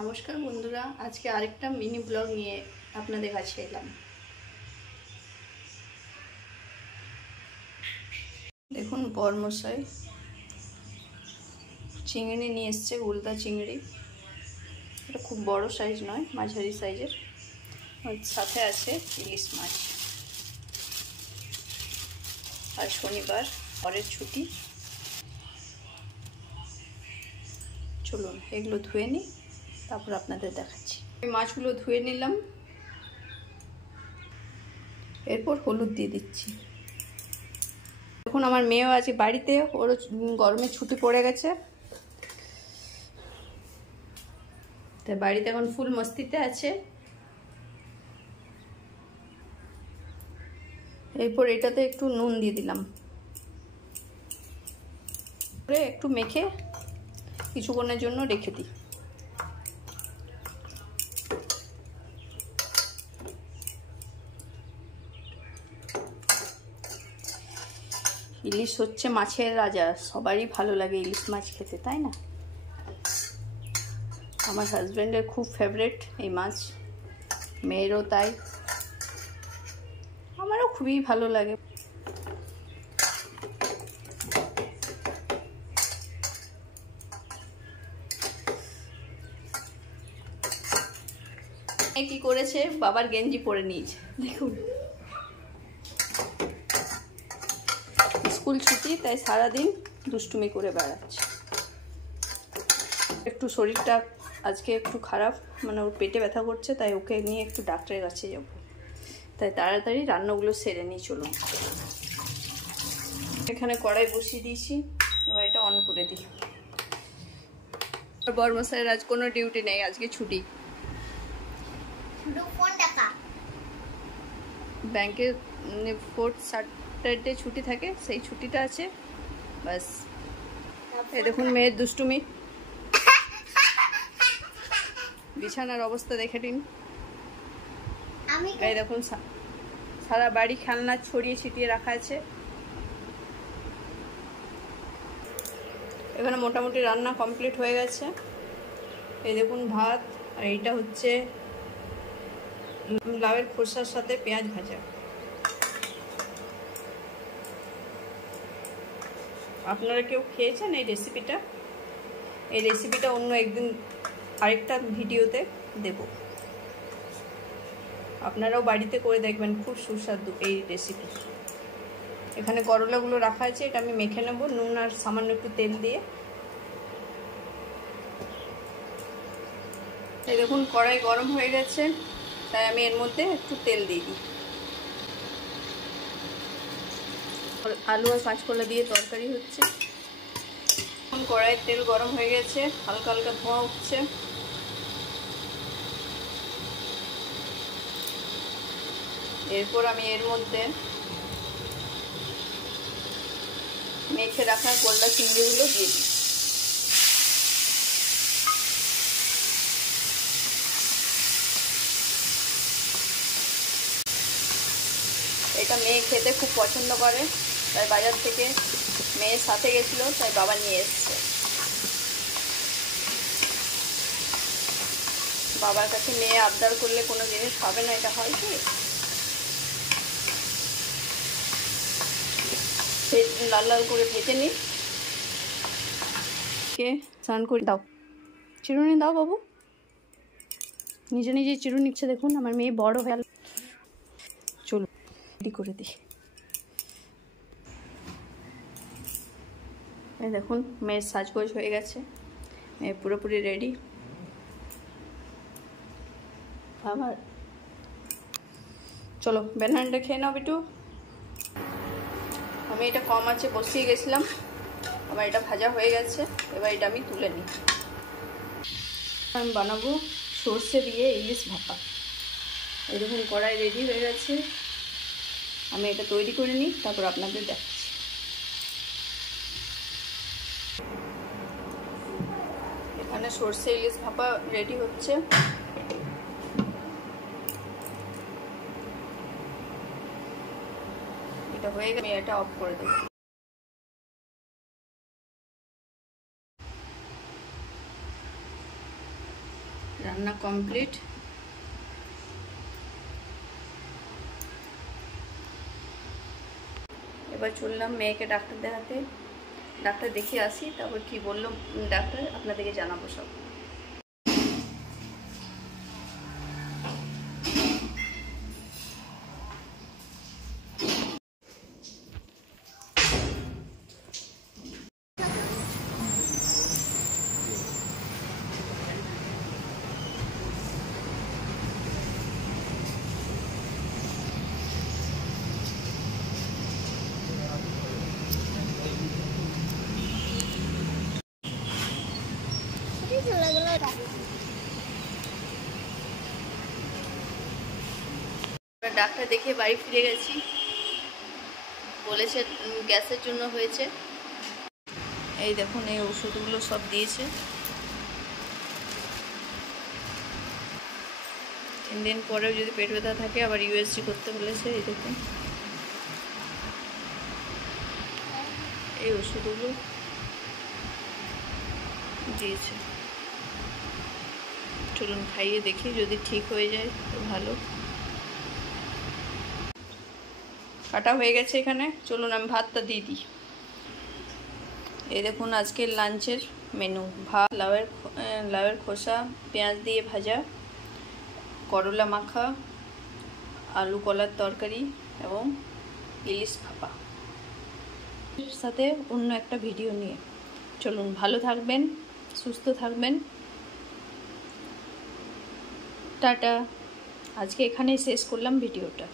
নমস্কার বন্ধুরা, আজকে আরেকটা মিনি ব্লগ নিয়ে আপনাদের কাছে এলাম। দেখুন বরমশাই চিংড়ি নিয়ে এসছে, উলদা চিংড়ি। এটা খুব বড় সাইজ নয়, মাঝারি সাইজের। সাথে আছে ইলিশ মাছ। আর শনিবার পরের ছুটি। চলুন এগুলো ধুয়ে নিই, তারপর আপনাদের দেখাচ্ছি। এই মাছগুলো ধুয়ে নিলাম, এরপর হলুদ দিয়ে দিচ্ছি। এখন আমার মেয়েও আছে বাড়িতে, ওরও গরমে ছুটি পড়ে গেছে, তাই বাড়িতে এখন ফুল মস্তিতে আছে। এরপর এটাতে একটু নুন দিয়ে দিলাম, একটু মেখে কিছুক্ষণের জন্য রেখে দিই। ইলিশ হচ্ছে মাছের রাজা, সবারই ভালো লাগে ইলিশ মাছ খেতে, তাই না? আমার হাজব্যান্ডের খুব ফেভারিট এই মাছ, মেয়েরও তাই, আমারও খুবই ভালো লাগে। কি করেছে, বাবার গেঞ্জি পরে নিয়েছে, দেখুন। স্কুল ছুটি, তাই সারাদিন দুষ্টুমি করে বেড়াচ্ছে। একটু শরীরটা আজকে একটু খারাপ, মানে ওর পেটে ব্যথা করছে, তাই ওকে নিয়ে একটু ডাক্তারের কাছে যাব। তাই তাড়াতাড়ি রান্নাগুলো সেরে নিয়ে চলুন। এখানে কড়াই বসিয়ে দিয়েছি, এবার এটা অন করে দিই। বরমশাইয়ের আজ কোনো ডিউটি নেই, আজকে ছুটি। ব্যাংকে 4th স্যাটারডে ছুটি থাকে, সেই ছুটিটা আছে বাস। এই দেখুন মেয়ের দুষ্টুমি, বিছানার অবস্থা দেখে নিন। এই দেখুন সারা বাড়ি খেলনা ছড়িয়ে ছিটিয়ে রাখা আছে। এখানে মোটামুটি রান্না কমপ্লিট হয়ে গেছে। এই দেখুন ভাত, আর এইটা হচ্ছে লাউয়ের খোসার সাথে পেঁয়াজ ভাজা। আপনারা কেউ খেয়েছেন এই রেসিপিটা? এই রেসিপিটা অন্য একদিন আরেকটা ভিডিওতে দেব, আপনারাও বাড়িতে করে দেখবেন, খুব সুস্বাদু এই রেসিপি। এখানে করলাগুলো রাখা আছে, এটা আমি মেখে নেব নুন আর সামান্য একটু তেল দিয়ে। এই দেখুন কড়াই গরম হয়ে গেছে, তাই আমি এর মধ্যে একটু তেল দিয়ে দিই। আলু আর কাঁচকলা দিয়ে তরকারি হচ্ছে। এখন কড়াইয়ের তেল গরম হয়ে গেছে, হালকা হালকা ধোঁয়া উঠছে। এরপর আমি এর মধ্যে মেখে রাখা করলা চিংড়িগুলো দিয়ে দিই। এটা মেয়ে খেতে খুব পছন্দ করে, তাই বাজার থেকে মেয়ের সাথে গেছিলো, তাই বাবা নিয়ে এসছে। বাবার কাছে মেয়ে আবদার করলে কোনো জিনিস খাবে না, এটা হয় কি? লাল লাল করে ভেজে নিই, স্নান করে দাও, চিরুনি দাও বাবু। নিজে নিজে চিরুনি নিচ্ছে, দেখুন আমার মেয়ে বড় হয়ে। চলো রেডি করে দিই। এই দেখুন মেয়ের সাজগোজ হয়ে গেছে, মেয়ে পুরোপুরি রেডি। আবার চলো বেনানটা খেয়ে নাও বিটু। আমি এটা কম আছে বসিয়ে গেছিলাম, আমার এটা ভাজা হয়ে গেছে, এবার এটা আমি তুলে নিই। আমি বানাবো সর্ষে দিয়ে ইলিশ ভাপা। এই দেখুন কড়াই রেডি হয়ে গেছে, আমি এটা তৈরি করে নিই, তারপর আপনাদের দেখাচ্ছি। এখানে সর্ষে ইলিশ ভাপা রেডি হচ্ছে। এটা হয়ে গেলে আমি এটা অফ করে দেবো। রান্না কমপ্লিট। এবার চললাম মেয়েকে ডাক্তার দেখাতে। ডাক্তার দেখিয়ে আসি, তারপর কি বললো ডাক্তার আপনাদেরকে জানাবো সব। ডাক্তার দেখিয়ে বাড়ি ফিরে গেছি, বলেছে গ্যাসের জন্য হয়েছে। এই দেখুন এই ওষুধগুলো সব দিয়েছে। 3 দিন পরেও যদি পেট ব্যথা থাকে আবার ইউএসজি করতে বলেছে। এই দেখুন এই ওষুধগুলো দিয়েছে। চলুন খাইয়ে দেখি, যদি ঠিক হয়ে যায় তো ভালো। কাটা হয়ে গেছে এখানে, চলুন আমি ভাতটা দিয়ে দিই। এই দেখুন আজকের লাঞ্চের মেনু: ভাত, লাউয়ের খোসা পেঁয়াজ দিয়ে ভাজা, করলা মাখা, আলু কলার তরকারি এবং ইলিশ ভাপা। এর সাথে অন্য একটা ভিডিও নিয়ে। চলুন, ভালো থাকবেন, সুস্থ থাকবেন, টাটা। আজকে এখানেই শেষ করলাম ভিডিওটা।